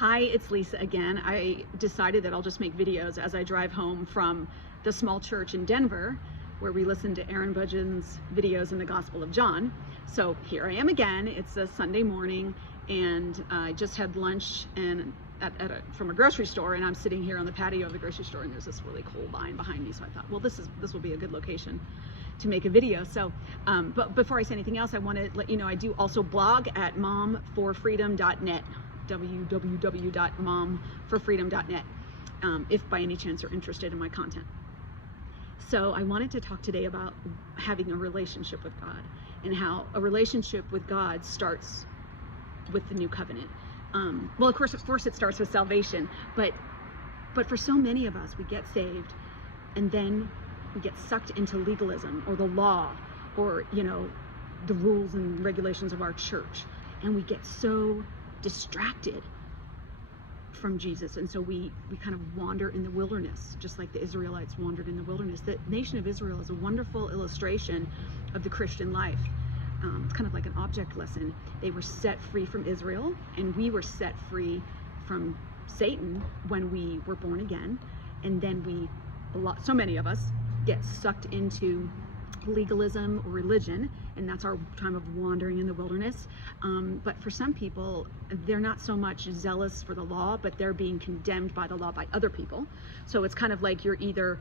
Hi, it's Lisa again. I decided that I'll just make videos as I drive home from the small church in Denver, where we listen to Aaron Budgeon's videos in the Gospel of John. So here I am again. It's a Sunday morning, and I just had lunch and from a grocery store, and I'm sitting here on the patio of the grocery store, and there's this really cool vine behind me. So I thought, well, this will be a good location to make a video. So, but before I say anything else, I want to let you know I do also blog at momforfreedom.net. www.momforfreedom.net, if by any chance you're interested in my content. So I wanted to talk today about having a relationship with God, and how a relationship with God starts with the new covenant. Well, of course it starts with salvation, but for so many of us, we get saved and then we get sucked into legalism or the law, or the rules and regulations of our church, and we get so distracted from Jesus, and so we kind of wander in the wilderness, just like the Israelites wandered in the wilderness. The nation of Israel is a wonderful illustration of the Christian life. It's kind of like an object lesson. They were set free from Israel, and we were set free from Satan when we were born again, and then so many of us get sucked into legalism or religion, and that's our time of wandering in the wilderness. But for some people, they're not so much zealous for the law, but they're being condemned by the law by other people. So it's kind of like you're either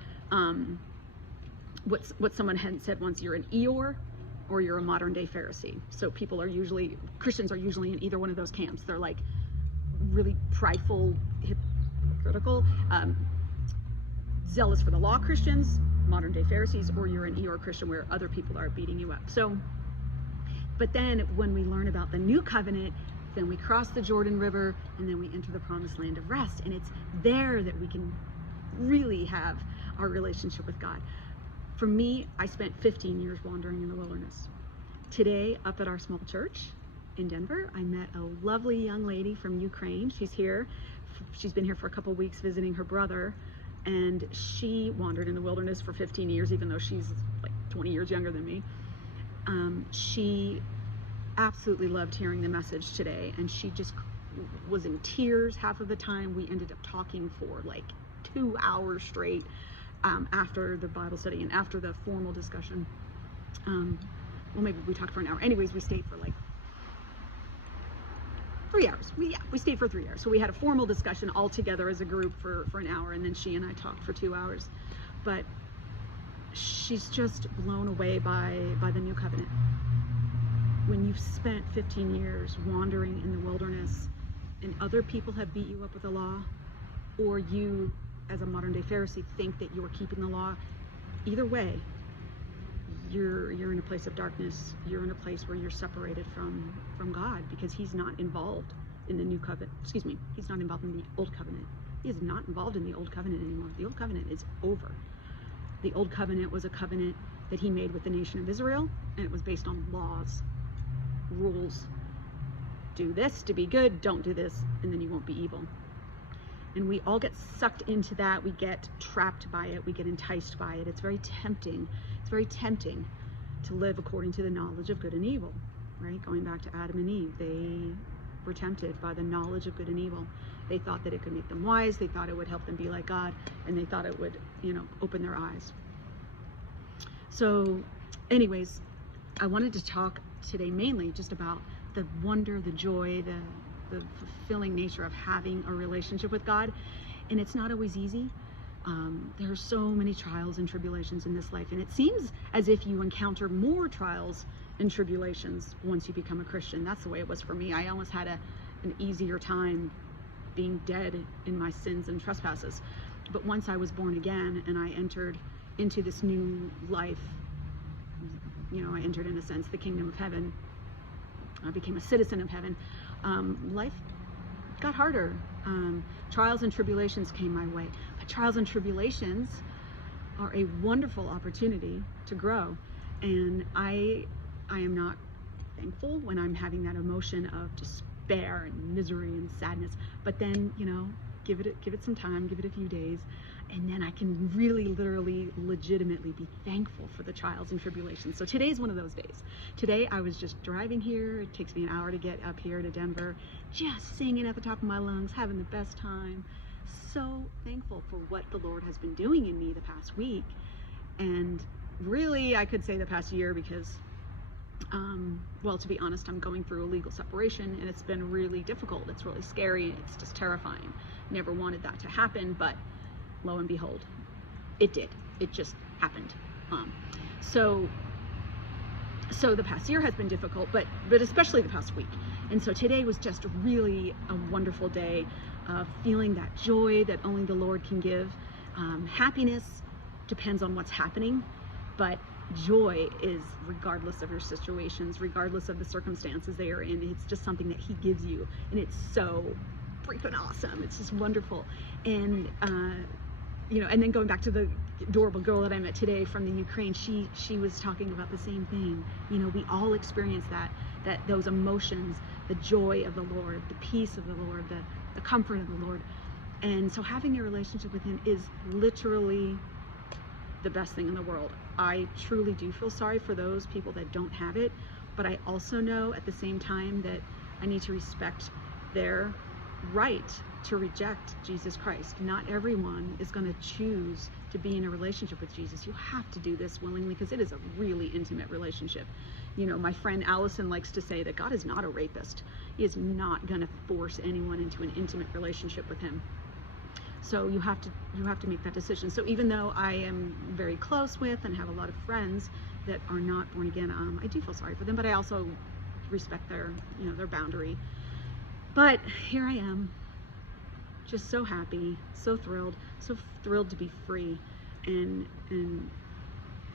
what someone had said once, you're an Eeyore or you're a modern-day Pharisee. So Christians are usually in either one of those camps. They're like really prideful, hypocritical, zealous for the law Christians, modern-day Pharisees, or you're an Eyeore Christian where other people are beating you up. So, but then when we learn about the new covenant, then we cross the Jordan River, and then we enter the promised land of rest, and it's there that we can really have our relationship with God. For me, I spent 15 years wandering in the wilderness. Today, up at our small church in Denver, I met a lovely young lady from Ukraine. She's here. She's been here for a couple weeks visiting her brother, and she wandered in the wilderness for 15 years, even though she's like 20 years younger than me. She absolutely loved hearing the message today, and she just was in tears half of the time. We ended up talking for like 2 hours straight after the Bible study and after the formal discussion. Well, maybe we talked for an hour. Anyways, we stayed for like 3 hours. We stayed for 3 hours. So we had a formal discussion all together as a group for an hour, and then she and I talked for 2 hours. But she's just blown away by the new covenant. When you've spent 15 years wandering in the wilderness, and other people have beat you up with the law, or you, as a modern-day Pharisee, think that you're keeping the law, either way, you're in a place of darkness. You're in a place where you're separated from God, because he's not involved in the new covenant. Excuse me, he's not involved in the old covenant. He is not involved in the old covenant anymore. The old covenant is over. The old covenant was a covenant that he made with the nation of Israel, and it was based on laws, rules. Do this to be good, don't do this, and then you won't be evil. And we all get sucked into that. We get trapped by it. We get enticed by it. It's very tempting. It's very tempting to live according to the knowledge of good and evil, right? Going back to Adam and Eve, they were tempted by the knowledge of good and evil. They thought that it could make them wise. They thought it would help them be like God, and they thought it would, open their eyes. So anyways, I wanted to talk today mainly just about the wonder, the joy, the fulfilling nature of having a relationship with God. And it's not always easy. There are so many trials and tribulations in this life, and it seems as if you encounter more trials and tribulations once you become a Christian. That's the way it was for me. I almost had an easier time being dead in my sins and trespasses. But once I was born again and I entered into this new life, I entered, in a sense, the kingdom of heaven. I became a citizen of heaven. Life got harder. Trials and tribulations came my way. But trials and tribulations are a wonderful opportunity to grow. And I am not thankful when I'm having that emotion of despair and misery and sadness. But then, give it some time, give it a few days, and then I can really, literally, legitimately be thankful for the trials and tribulations. So today's one of those days. Today I was just driving here. It takes me an hour to get up here to Denver, just singing at the top of my lungs, having the best time. So thankful for what the Lord has been doing in me the past week, and really I could say the past year, because well, to be honest, I'm going through a legal separation, and it's been really difficult. It's really scary. It's just terrifying. Never wanted that to happen, but lo and behold, it did. It just happened. So the past year has been difficult, but especially the past week. And so today was just really a wonderful day, feeling that joy that only the Lord can give. Happiness depends on what's happening, but joy is regardless of your situations, regardless of the circumstances they are in. It's just something that He gives you, and it's so freaking awesome. It's just wonderful. And and then going back to the adorable girl that I met today from the Ukraine, she was talking about the same thing. We all experience that those emotions, the joy of the Lord, the peace of the Lord, the comfort of the Lord. And so having a relationship with Him is literally the best thing in the world. I truly do feel sorry for those people that don't have it, but I also know at the same time that I need to respect their right to reject Jesus Christ. Not everyone is going to choose to be in a relationship with Jesus. You have to do this willingly, because it is a really intimate relationship. My friend Allison likes to say that God is not a rapist. He is not going to force anyone into an intimate relationship with Him. So you have to make that decision. So even though I am very close with and have a lot of friends that are not born again, I do feel sorry for them, but I also respect their boundary. But here I am, just so happy, so thrilled to be free. And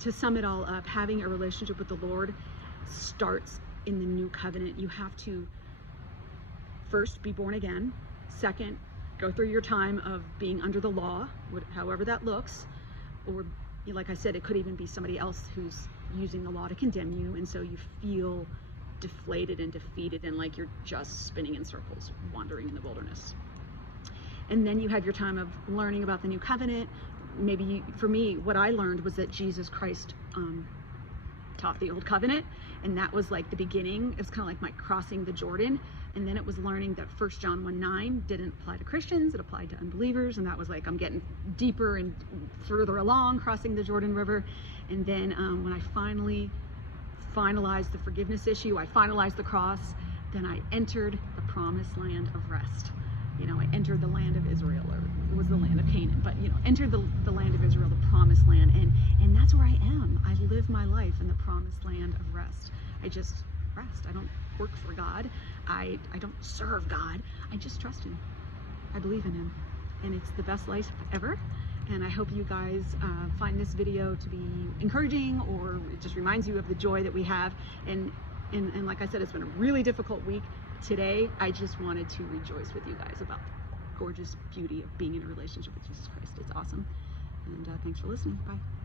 to sum it all up, having a relationship with the Lord starts in the new covenant. You have to first be born again. Second, go through your time of being under the law, however that looks. Or, like I said, it could even be somebody else who's using the law to condemn you, and so you feel deflated and defeated and like you're just spinning in circles, wandering in the wilderness. And then you have your time of learning about the new covenant. For me, what I learned was that Jesus Christ taught the old covenant, and that was like the beginning. It was kind of like my crossing the Jordan. And then it was learning that 1 John 1:9 didn't apply to Christians, it applied to unbelievers. And that was like, I'm getting deeper and further along, crossing the Jordan River. And then when I finally finalized the forgiveness issue, I finalized the cross, then I entered the promised land of rest. I entered the land of Israel, or it was the land of Canaan, but entered the land of Israel, the promised land. And that's where I am. I live my life in the promised land of rest. I just rest. I don't work for God. I don't serve God. I just trust Him. I believe in Him. And it's the best life ever. And I hope you guys find this video to be encouraging, or it just reminds you of the joy that we have. And like I said, it's been a really difficult week. Today, I just wanted to rejoice with you guys about the gorgeous beauty of being in a relationship with Jesus Christ. It's awesome. And thanks for listening. Bye.